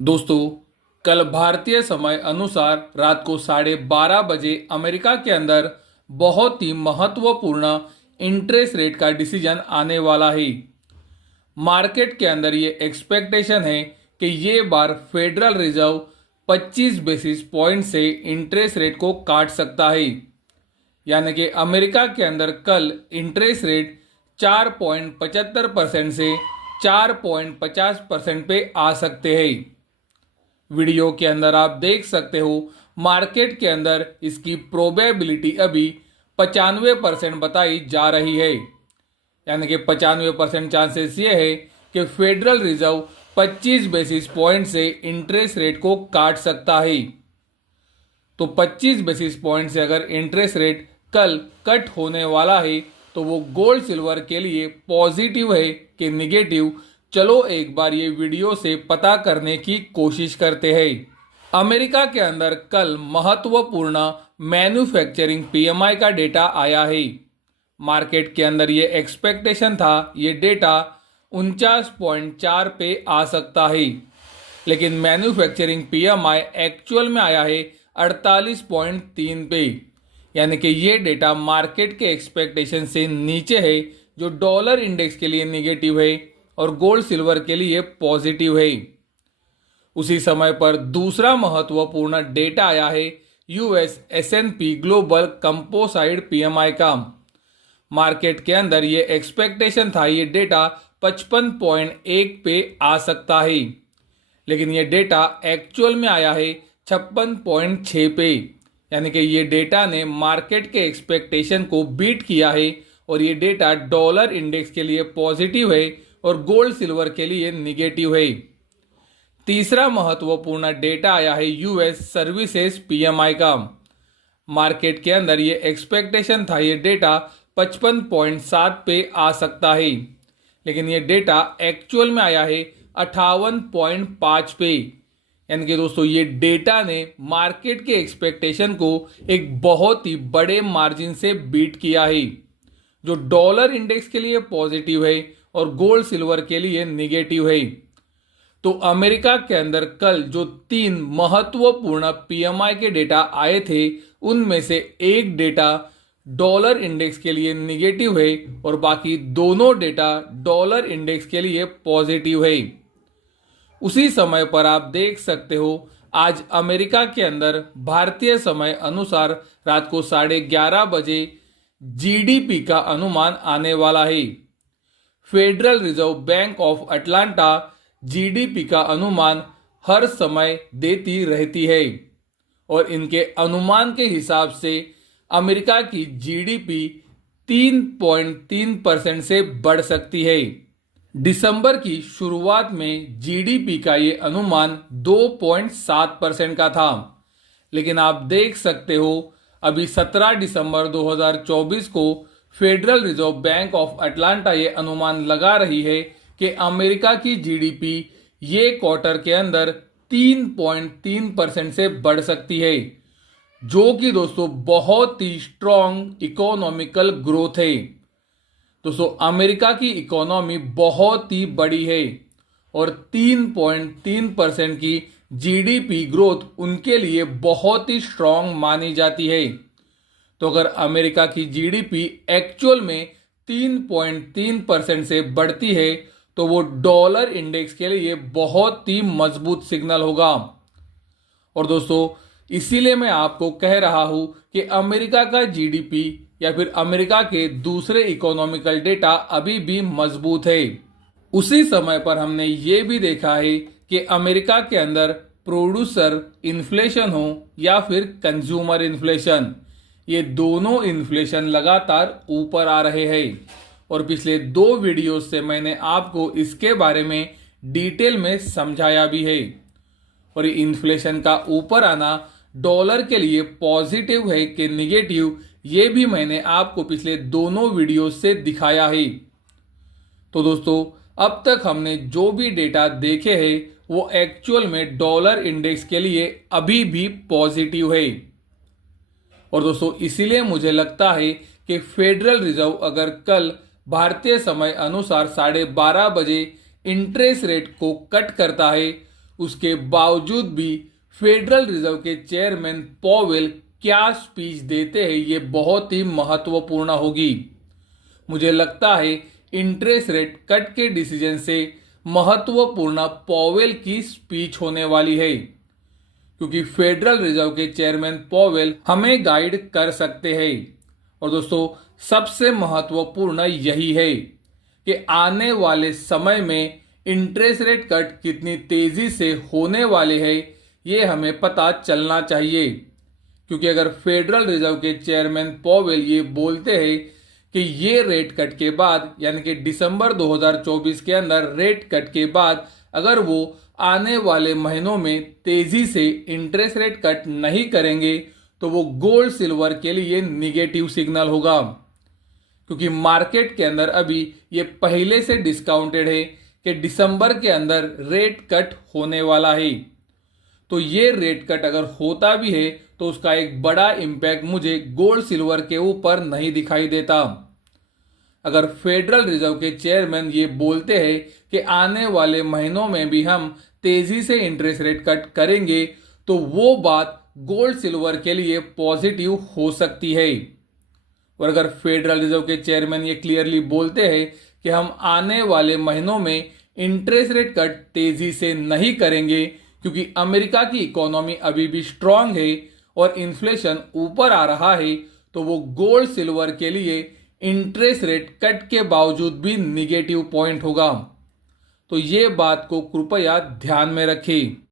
दोस्तों, कल भारतीय समय अनुसार रात को 12:30 बजे अमेरिका के अंदर बहुत ही महत्वपूर्ण इंटरेस्ट रेट का डिसीजन आने वाला है। मार्केट के अंदर ये एक्सपेक्टेशन है कि ये बार फेडरल रिजर्व 25 बेसिस पॉइंट से इंटरेस्ट रेट को काट सकता है। यानी कि अमेरिका के अंदर कल इंटरेस्ट रेट 4.75% से 4.50% पे आ सकते हैं। वीडियो के अंदर आप देख सकते हो मार्केट के अंदर इसकी प्रोबेबिलिटी अभी 95% बताई जा रही है। यानी कि 95% चांसेस ये है कि फेडरल रिजर्व 25 बेसिस पॉइंट से इंटरेस्ट रेट को काट सकता है। तो 25 बेसिस पॉइंट से अगर इंटरेस्ट रेट कल कट होने वाला है तो वो गोल्ड सिल्वर के लिए पॉजिटिव है कि निगेटिव, चलो एक बार ये वीडियो से पता करने की कोशिश करते हैं। अमेरिका के अंदर कल महत्वपूर्ण मैन्युफैक्चरिंग पीएमआई का डेटा आया है। मार्केट के अंदर ये एक्सपेक्टेशन था ये डेटा 49.4 पे आ सकता है, लेकिन मैन्युफैक्चरिंग पीएमआई एक्चुअल में आया है 48.3 पे। यानी कि ये डेटा मार्केट के एक्सपेक्टेशन से नीचे है, जो डॉलर इंडेक्स के लिए निगेटिव है और गोल्ड सिल्वर के लिए पॉजिटिव है। उसी समय पर दूसरा महत्वपूर्ण डेटा आया है US S&P global composite PMI का। मार्केट के अंदर ये एक्सपेक्टेशन था ये डेटा 55.1 पे आ सकता है, लेकिन ये डेटा एक्चुअल में आया है 56.6 पे। यानी कि ये डेटा ने मार्केट के एक्सपेक्टेशन को बीट किया है और ये डेटा डॉलर इंडेक्स के लिए पॉजिटिव है और गोल्ड सिल्वर के लिए निगेटिव है। तीसरा महत्वपूर्ण डेटा आया है यूएस सर्विसेज पीएमआई का। मार्केट के अंदर ये एक्सपेक्टेशन था ये डेटा 55.7 पे आ सकता है, लेकिन ये डेटा एक्चुअल में आया है 58.5 पे। यानी कि दोस्तों ये डेटा ने मार्केट के एक्सपेक्टेशन को एक बहुत ही बड़े मार्जिन से बीट किया है, जो डॉलर इंडेक्स के लिए पॉजिटिव है और गोल्ड सिल्वर के लिए निगेटिव है। तो अमेरिका के अंदर कल जो 3 महत्वपूर्ण पीएमआई के डेटा आए थे उनमें से एक डेटा डॉलर इंडेक्स के लिए निगेटिव है और बाकी दोनों डेटा डॉलर इंडेक्स के लिए पॉजिटिव है। उसी समय पर आप देख सकते हो आज अमेरिका के अंदर भारतीय समय अनुसार रात को 11:30 बजे जीडीपी का अनुमान आने वाला है। Federal reserve bank of Atlanta GDP का अनुमान हर समय देती रहती है और इनके अनुमान के हिसाब से अमेरिका की जीडीपी 3.3% से बढ़ सकती है। दिसंबर की शुरुआत में जीडीपी का ये अनुमान 2.7% का था, लेकिन आप देख सकते हो अभी 17 दिसंबर 2024 को federal reserve bank of Atlanta ये अनुमान लगा रही है कि अमेरिका की जीडीपी ये क्वार्टर के अंदर 3.3% से बढ़ सकती है, जो कि दोस्तों बहुत ही स्ट्रॉन्ग इकोनॉमिकल ग्रोथ है। दोस्तों अमेरिका की इकोनॉमी बहुत ही बड़ी है और 3.3% की जीडीपी ग्रोथ उनके लिए बहुत ही स्ट्रॉन्ग मानी जाती है। तो अगर अमेरिका की जीडीपी एक्चुअल में 3.3% से बढ़ती है तो वो डॉलर इंडेक्स के लिए बहुत ही मजबूत सिग्नल होगा। और दोस्तों इसीलिए मैं आपको कह रहा हूं कि अमेरिका का जीडीपी या फिर अमेरिका के दूसरे इकोनॉमिकल डेटा अभी भी मजबूत है। उसी समय पर हमने ये भी देखा है कि अमेरिका के अंदर प्रोड्यूसर इन्फ्लेशन हो या फिर कंज्यूमर इन्फ्लेशन, ये दोनों इन्फ्लेशन लगातार ऊपर आ रहे हैं और पिछले 2 वीडियोस से मैंने आपको इसके बारे में डिटेल में समझाया भी है। और ये इन्फ्लेशन का ऊपर आना डॉलर के लिए पॉजिटिव है कि निगेटिव, ये भी मैंने आपको पिछले दोनों वीडियो से दिखाया है। तो दोस्तों अब तक हमने जो भी डेटा देखे हैं वो एक्चुअल में डॉलर इंडेक्स के लिए अभी भी पॉजिटिव है। और दोस्तों इसीलिए मुझे लगता है कि फेडरल रिजर्व अगर कल भारतीय समय अनुसार 12:30 बजे इंटरेस्ट रेट को कट करता है, उसके बावजूद भी फेडरल रिजर्व के चेयरमैन पॉवेल क्या स्पीच देते हैं ये बहुत ही महत्वपूर्ण होगी। मुझे लगता है इंटरेस्ट रेट कट के डिसीजन से महत्वपूर्ण पॉवेल की स्पीच होने वाली है, क्योंकि फेडरल रिजर्व के चेयरमैन पॉवेल हमें गाइड कर सकते हैं। और दोस्तों सबसे महत्वपूर्ण यही है कि आने वाले समय में इंटरेस्ट रेट कट कितनी तेजी से होने वाले हैं ये हमें पता चलना चाहिए। क्योंकि अगर फेडरल रिजर्व के चेयरमैन पॉवेल ये बोलते हैं कि ये रेट कट के बाद यानी कि दिसंबर 2024 के अंदर रेट कट के बाद अगर वो आने वाले महीनों में तेजी से इंटरेस्ट रेट कट नहीं करेंगे तो वो गोल्ड सिल्वर के लिए निगेटिव सिग्नल होगा, क्योंकि मार्केट के अंदर अभी ये पहले से डिस्काउंटेड है कि दिसंबर के अंदर रेट कट होने वाला है। तो ये रेट कट अगर होता भी है तो उसका एक बड़ा इम्पैक्ट मुझे गोल्ड सिल्वर के ऊपर नहीं दिखाई देता। अगर फेडरल रिजर्व के चेयरमैन ये बोलते हैं कि आने वाले महीनों में भी हम तेजी से इंटरेस्ट रेट कट करेंगे तो वो बात गोल्ड सिल्वर के लिए पॉजिटिव हो सकती है। और अगर फेडरल रिजर्व के चेयरमैन ये क्लियरली बोलते हैं कि हम आने वाले महीनों में इंटरेस्ट रेट कट तेजी से नहीं करेंगे क्योंकि अमेरिका की इकोनॉमी अभी भी स्ट्रांग है और इन्फ्लेशन ऊपर आ रहा है, तो वो गोल्ड सिल्वर के लिए इंटरेस्ट रेट कट के बावजूद भी निगेटिव पॉइंट होगा। तो ये बात को कृपया ध्यान में रखें।